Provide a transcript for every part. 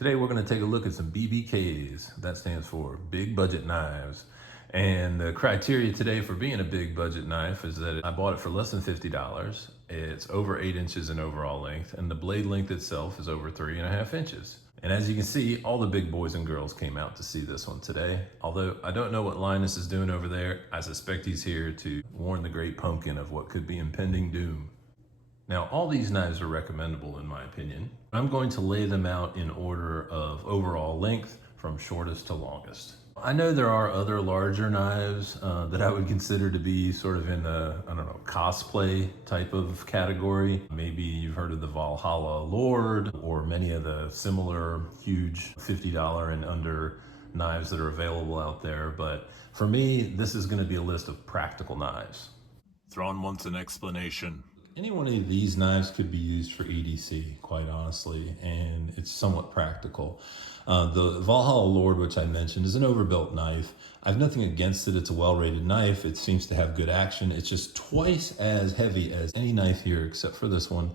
Today we're going to take a look at some BBKs. That stands for big budget knives. And the criteria today for being a big budget knife is that I bought it for less than $50. It's over 8 inches in overall length, and the blade length itself is over 3.5 inches. And as you can see, all the big boys and girls came out to see this one today. Although I don't know what Linus is doing over there, I suspect he's here to warn the great pumpkin of what could be impending doom. Now, all these knives are recommendable in my opinion. I'm going to lay them out in order of overall length from shortest to longest. I know there are other larger knives that I would consider to be sort of in the, cosplay type of category. Maybe you've heard of the Valhalla Lord or many of the similar huge $50 and under knives that are available out there. But for me, this is going to be a list of practical knives. Thrawn wants an explanation. Any one of these knives could be used for EDC, quite honestly, and it's somewhat practical. The Valhalla Lord, which I mentioned, is an overbuilt knife. I have nothing against it. It's a well-rated knife. It seems to have good action. It's just twice as heavy as any knife here except for this one.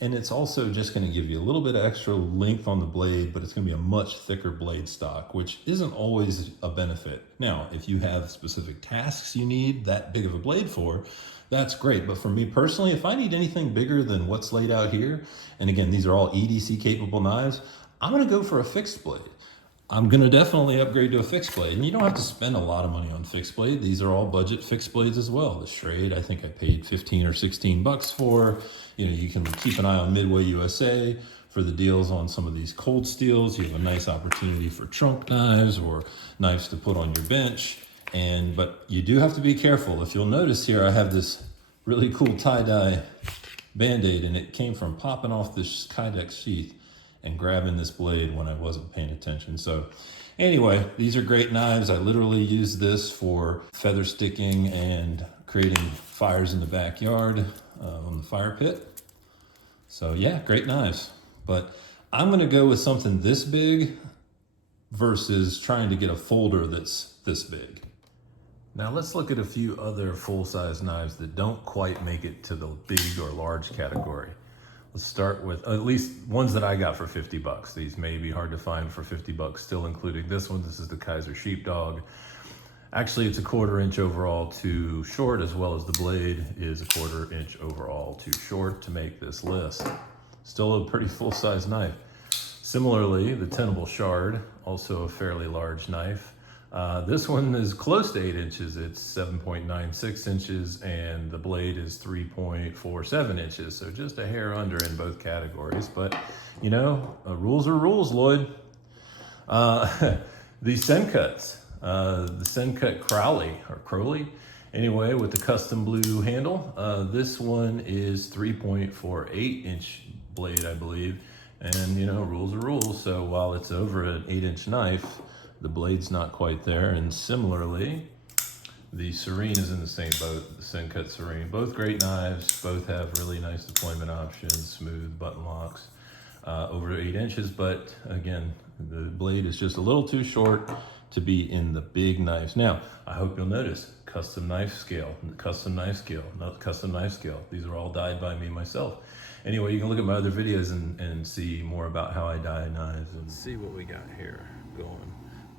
And it's also just going to give you a little bit of extra length on the blade, but it's going to be a much thicker blade stock, which isn't always a benefit. Now, if you have specific tasks you need that big of a blade for, that's great. But for me personally, if I need anything bigger than what's laid out here, and again, these are all EDC capable knives, I'm going to go for a fixed blade. I'm going to definitely upgrade to a fixed blade, and you don't have to spend a lot of money on fixed blade. These are all budget fixed blades as well. The Schrade, I think I paid 15 or 16 bucks for. You can keep an eye on Midway USA for the deals on some of these cold steels. You have a nice opportunity for trunk knives or knives to put on your bench. But you do have to be careful. If you'll notice here, I have this really cool tie-dye Band-Aid, and it came from popping off this Kydex sheath and grabbing this blade when I wasn't paying attention. So anyway, these are great knives. I literally use this for feather sticking and creating fires in the backyard on the fire pit. So yeah, great knives. But I'm gonna go with something this big versus trying to get a folder that's this big. Now let's look at a few other full-size knives that don't quite make it to the big or large category. Let's start with at least ones that I got for 50 bucks. These may be hard to find for 50 bucks, still including this one. This is the Kaiser Sheepdog. Actually, it's a 1/4 inch overall too short, as well as the blade is a 1/4 inch overall too short to make this list. Still a pretty full-size knife. Similarly, the Tenable Shard, also a fairly large knife. This one is close to 8 inches. It's 7.96 inches, and the blade is 3.47 inches. So just a hair under in both categories. But, rules are rules, Lloyd. The Sencuts, the Sencut Crowley, anyway, with the custom blue handle. This one is 3.48 inch blade, I believe. And, rules are rules. So while it's over an 8 inch knife, the blade's not quite there. And similarly, the Serene is in the same boat, the Sencut Serene. Both great knives, both have really nice deployment options, smooth button locks, over 8 inches. But again, the blade is just a little too short to be in the big knives. Now, I hope you'll notice, custom knife scale, custom knife scale, not custom knife scale. These are all dyed by me myself. Anyway, you can look at my other videos and see more about how I dye knives and see what we got here going.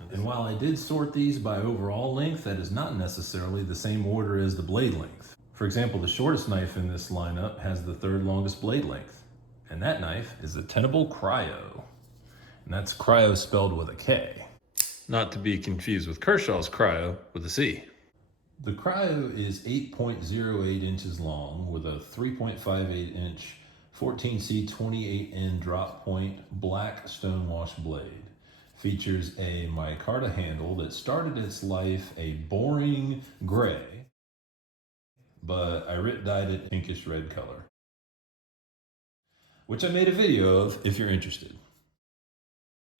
And while I did sort these by overall length, that is not necessarily the same order as the blade length. For example, the shortest knife in this lineup has the 3rd longest blade length. And that knife is a Tenable Kryo. And that's Kryo spelled with a K. Not to be confused with Kershaw's Kryo with a C. The Kryo is 8.08 inches long with a 3.58 inch 14C 28N drop point black stonewash blade. Features a micarta handle that started its life a boring gray, but I dyed it pinkish red color, which I made a video of if you're interested.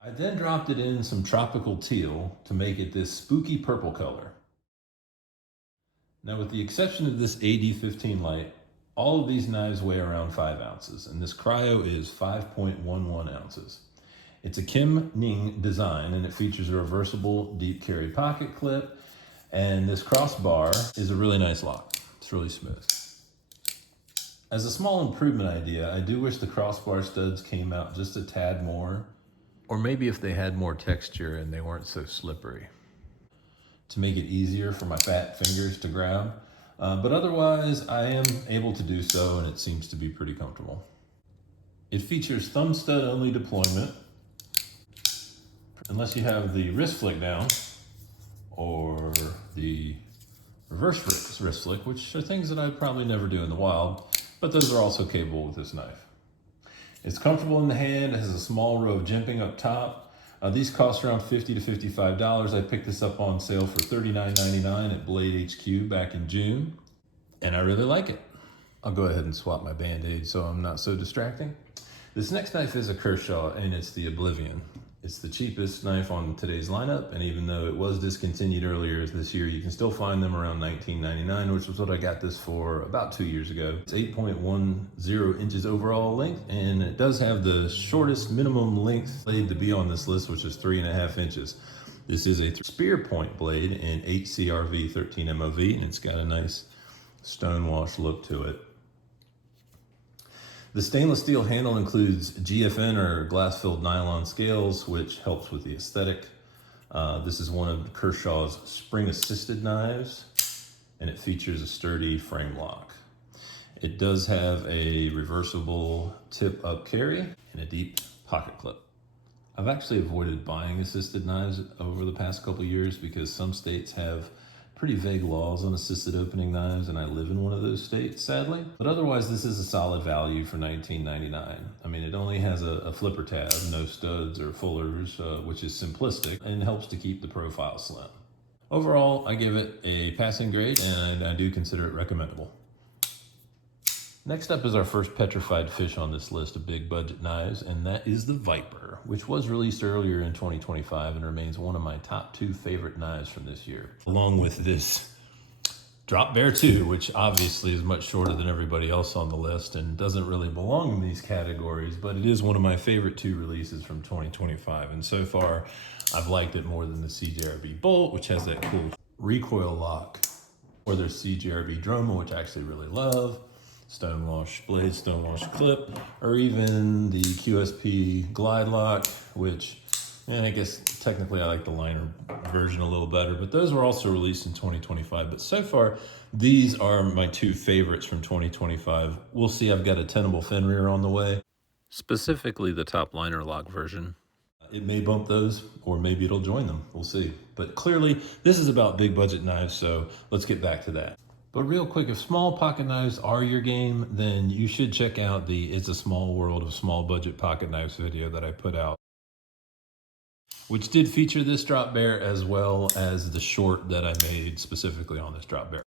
I then dropped it in some tropical teal to make it this spooky purple color. Now, with the exception of this AD15 Lite, all of these knives weigh around 5 ounces, and this Kryo is 5.11 ounces. It's a Kim Ning design, and it features a reversible deep carry pocket clip, and this crossbar is a really nice lock. It's really smooth. As a small improvement idea, I do wish the crossbar studs came out just a tad more Or maybe if they had more texture and they weren't so slippery, to make it easier for my fat fingers to grab. But otherwise, I am able to do so, and it seems to be pretty comfortable. It features thumb stud only deployment, unless you have the wrist flick down or the reverse wrist flick, which are things that I'd probably never do in the wild, but those are also capable with this knife. It's comfortable in the hand. It has a small row of jimping up top. These cost around $50 to $55. I picked this up on sale for $39.99 at Blade HQ back in June, and I really like it. I'll go ahead and swap my Band-Aid so I'm not so distracting. This next knife is a Kershaw, and it's the Oblivion. It's the cheapest knife on today's lineup, and even though it was discontinued earlier this year, you can still find them around $19.99, which was what I got this for about 2 years ago. It's 8.10 inches overall length, and it does have the shortest minimum length blade to be on this list, which is 3.5 inches. This is a spear point blade in 8CRV 13 MOV, and it's got a nice stonewash look to it. The stainless steel handle includes GFN or glass-filled nylon scales, which helps with the aesthetic. This is one of Kershaw's spring-assisted knives, and it features a sturdy frame lock. It does have a reversible tip-up carry and a deep pocket clip. I've actually avoided buying assisted knives over the past couple years because some states have pretty vague laws on assisted opening knives, and I live in one of those states, sadly. But otherwise, this is a solid value for $19.99. I mean, it only has a flipper tab, no studs or fullers, which is simplistic and helps to keep the profile slim. Overall, I give it a passing grade, and I do consider it recommendable. Next up is our first petrified fish on this list of big budget knives, and that is the Viper, which was released earlier in 2025 and remains one of my top 2 favorite knives from this year. Along with this Drop Bear 2, which obviously is much shorter than everybody else on the list and doesn't really belong in these categories, but it is one of my favorite 2 releases from 2025. And so far, I've liked it more than the CJRB Bolt, which has that cool recoil lock, or their CJRB Droma, which I actually really love. Stonewash blade, stonewash clip, or even the QSP glide lock, which, and I guess technically I like the liner version a little better, but those were also released in 2025. But so far, these are my 2 favorites from 2025. We'll see, I've got a Tenable fin rear on the way, specifically the top liner lock version. It may bump those, or maybe it'll join them, we'll see. But clearly, this is about big budget knives, so let's get back to that. But real quick, if small pocket knives are your game, then you should check out the It's a Small World of Small Budget Pocket Knives video that I put out, which did feature this drop bear as well as the short that I made specifically on this drop bear.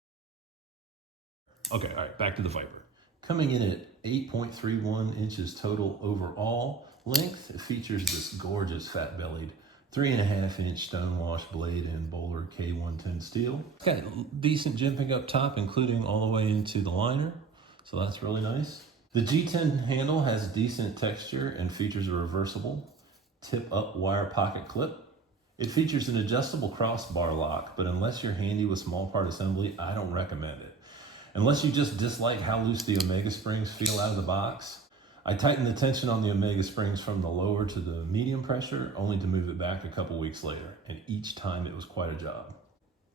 Okay, all right, back to the Viper. Coming in at 8.31 inches total overall length, it features this gorgeous fat-bellied 3.5 inch stonewash blade in Bowler K110 steel. It's got decent jimping up top, including all the way into the liner, so that's really nice. The G10 handle has decent texture and features a reversible tip-up wire pocket clip. It features an adjustable crossbar lock, but unless you're handy with small part assembly, I don't recommend it. Unless you just dislike how loose the Omega springs feel out of the box. I tightened the tension on the Omega springs from the lower to the medium pressure, only to move it back a couple weeks later, and each time it was quite a job.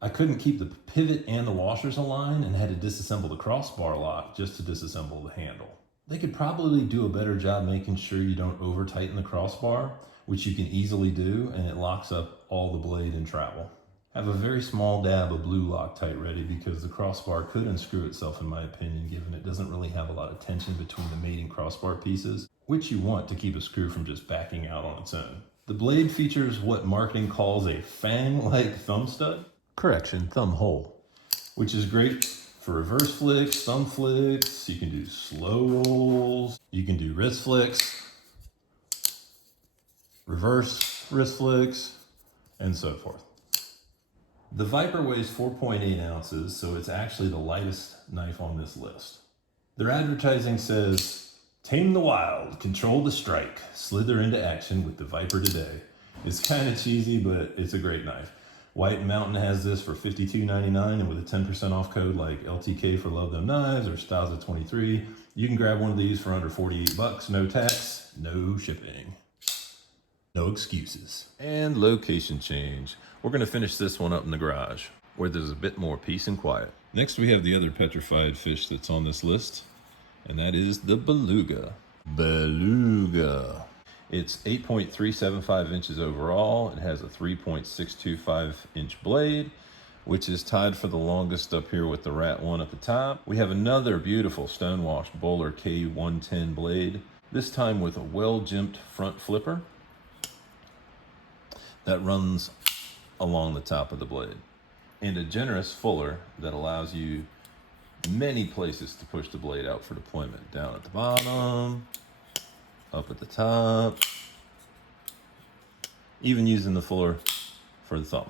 I couldn't keep the pivot and the washers aligned and had to disassemble the crossbar lock just to disassemble the handle. They could probably do a better job making sure you don't over tighten the crossbar, which you can easily do, and it locks up all the blade in travel. Have a very small dab of blue Loctite ready because the crossbar could unscrew itself, in my opinion, given it doesn't really have a lot of tension between the mating crossbar pieces, which you want to keep a screw from just backing out on its own. The blade features what marketing calls a fang-like thumb stud. Correction, thumb hole, which is great for reverse flicks, thumb flicks. You can do slow rolls, you can do wrist flicks, reverse wrist flicks, and so forth. The Viper weighs 4.8 ounces, so it's actually the lightest knife on this list. Their advertising says, "Tame the wild, control the strike, slither into action with the Viper today." It's kind of cheesy, but it's a great knife. White Mountain has this for $52.99, and with a 10% off code like LTK for Love Them Knives or Stazza23, you can grab one of these for under $48, no tax, no shipping. No excuses. And location change. We're going to finish this one up in the garage, where there's a bit more peace and quiet. Next, we have the other petrified fish that's on this list, and that is the Beluga. Beluga. It's 8.375 inches overall. It has a 3.625 inch blade, which is tied for the longest up here with the Rat 1 at the top. We have another beautiful stonewashed Bowler K110 blade, this time with a well-jimped front flipper that runs along the top of the blade, and a generous fuller that allows you many places to push the blade out for deployment. Down at the bottom, up at the top, even using the fuller for the thumb.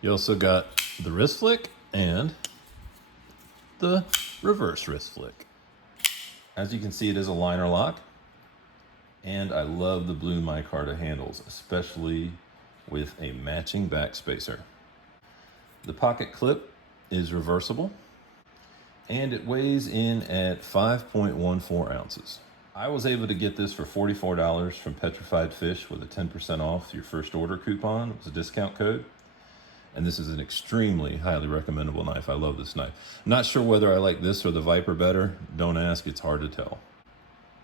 You also got the wrist flick and the reverse wrist flick. As you can see, it is a liner lock, and I love the blue micarta handles, especially with a matching back spacer. The pocket clip is reversible, and it weighs in at 5.14 ounces. I was able to get this for $44 from Petrified Fish with a 10% off your first order coupon. It was a discount code. And this is an extremely highly recommendable knife. I love this knife. Not sure whether I like this or the Viper better. Don't ask, it's hard to tell.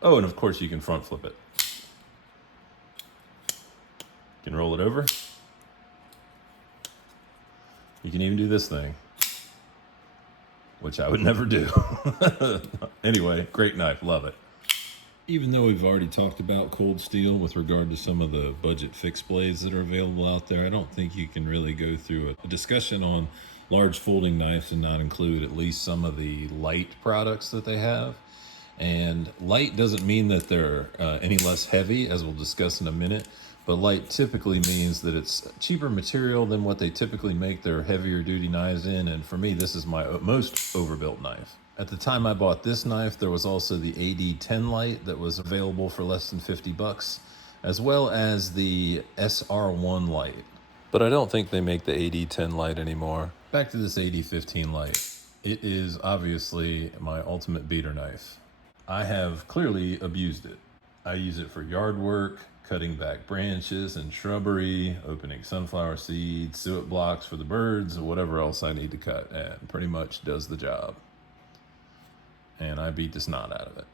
Oh, and of course you can front flip it. You can roll it over. You can even do this thing, which I would never do. Anyway, great knife, love it. Even though we've already talked about cold steel with regard to some of the budget fixed blades that are available out there, I don't think you can really go through a discussion on large folding knives and not include at least some of the Lite products that they have. And Lite doesn't mean that they're any less heavy, as we'll discuss in a minute, but Lite typically means that it's cheaper material than what they typically make their heavier duty knives in. And for me, this is my most overbuilt knife. At the time I bought this knife, there was also the AD10 Lite that was available for less than 50 bucks, as well as the SR1 Lite. But I don't think they make the AD10 Lite anymore. Back to this AD15 Lite. It is obviously my ultimate beater knife. I have clearly abused it. I use it for yard work, cutting back branches and shrubbery, opening sunflower seeds, suet blocks for the birds, or whatever else I need to cut, and pretty much does the job. And I beat the snot out of it.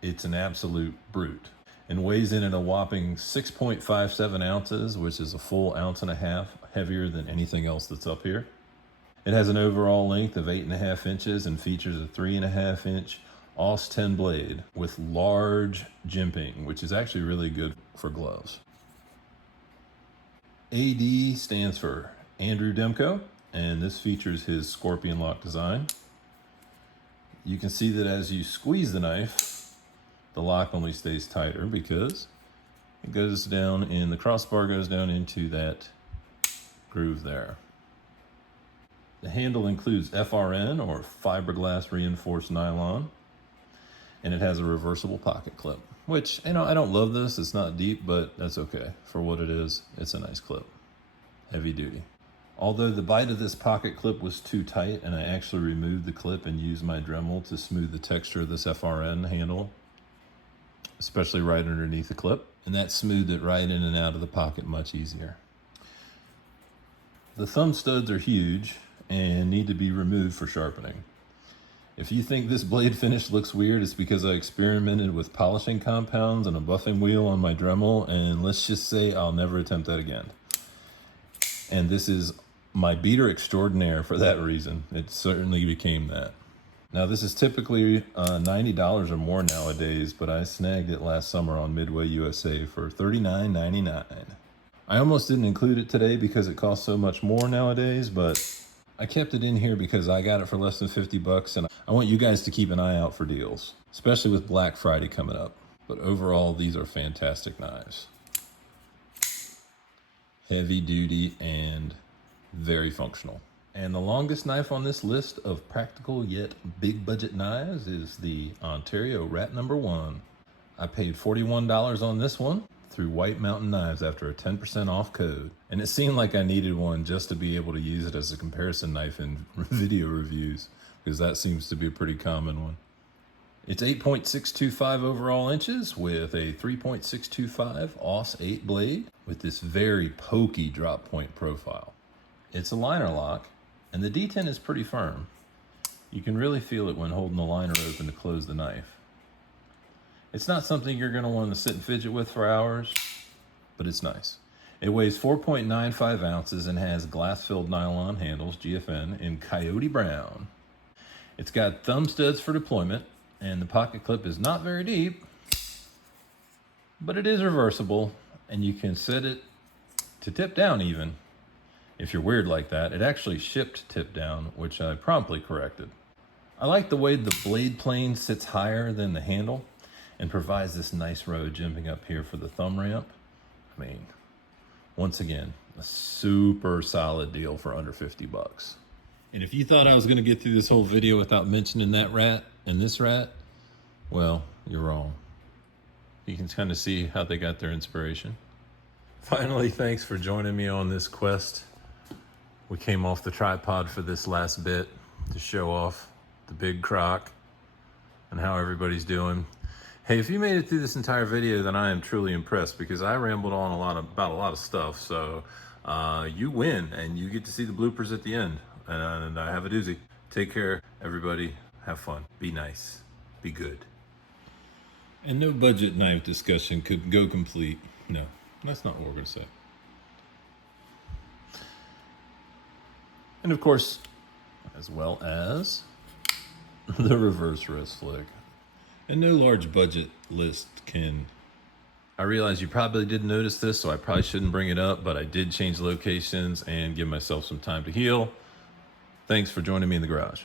It's an absolute brute and weighs in at a whopping 6.57 ounces, which is a full ounce and a half heavier than anything else that's up here. It has an overall length of 8.5 inches and features a 3.5 inch AUS 10 blade with large jimping, which is actually really good for gloves. AD stands for Andrew Demko, and this features his scorpion lock design. You can see that as you squeeze the knife, the lock only stays tighter because it goes down and the crossbar goes down into that groove there. The handle includes FRN, or fiberglass reinforced nylon, and it has a reversible pocket clip, which, I don't love this. It's not deep, but that's okay. For what it is, it's a nice clip. Heavy duty. Although the bite of this pocket clip was too tight, and I actually removed the clip and used my Dremel to smooth the texture of this FRN handle, especially right underneath the clip, and that smoothed it right in and out of the pocket much easier. The thumb studs are huge and need to be removed for sharpening. If you think this blade finish looks weird, it's because I experimented with polishing compounds and a buffing wheel on my Dremel, and let's just say I'll never attempt that again. And this is my beater extraordinaire for that reason. It certainly became that. Now, this is typically $90 or more nowadays, but I snagged it last summer on Midway USA for $39.99. I almost didn't include it today because it costs so much more nowadays, but I kept it in here because I got it for less than 50 bucks, and I want you guys to keep an eye out for deals, especially with Black Friday coming up. But overall, these are fantastic knives. Heavy duty and very functional. And the longest knife on this list of practical yet big budget knives is the Ontario Rat No. 1. I paid $41 on this one through White Mountain Knives after a 10% off code. And it seemed like I needed one just to be able to use it as a comparison knife in video reviews, because that seems to be a pretty common one. It's 8.625 overall inches with a 3.625 Aus 8 blade with this very pokey drop point profile. It's a liner lock, and the detent is pretty firm. You can really feel it when holding the liner open to close the knife. It's not something you're going to want to sit and fidget with for hours, but it's nice. It weighs 4.95 ounces and has glass-filled nylon handles, GFN, in Coyote Brown. It's got thumb studs for deployment, and the pocket clip is not very deep, but it is reversible, and you can set it to tip down even. If you're weird like that, it actually shipped tip down, which I promptly corrected. I like the way the blade plane sits higher than the handle and provides this nice row jumping up here for the thumb ramp. I mean, once again, a super solid deal for under 50 bucks. And if you thought I was going to get through this whole video without mentioning that rat and this rat, well, you're wrong. You can kind of see how they got their inspiration. Finally, thanks for joining me on this quest. We came off the tripod for this last bit to show off the big croc and how everybody's doing. Hey, if you made it through this entire video, then I am truly impressed, because I rambled on about a lot of stuff. So you win, and you get to see the bloopers at the end. And I have a doozy. Take care, everybody. Have fun. Be nice. Be good. And no budget knife discussion could go complete. No, that's not what we're going to say. And of course, as well as the reverse wrist flick. And no large budget list can. I realize you probably didn't notice this, so I probably shouldn't bring it up, but I did change locations and give myself some time to heal. Thanks for joining me in the garage.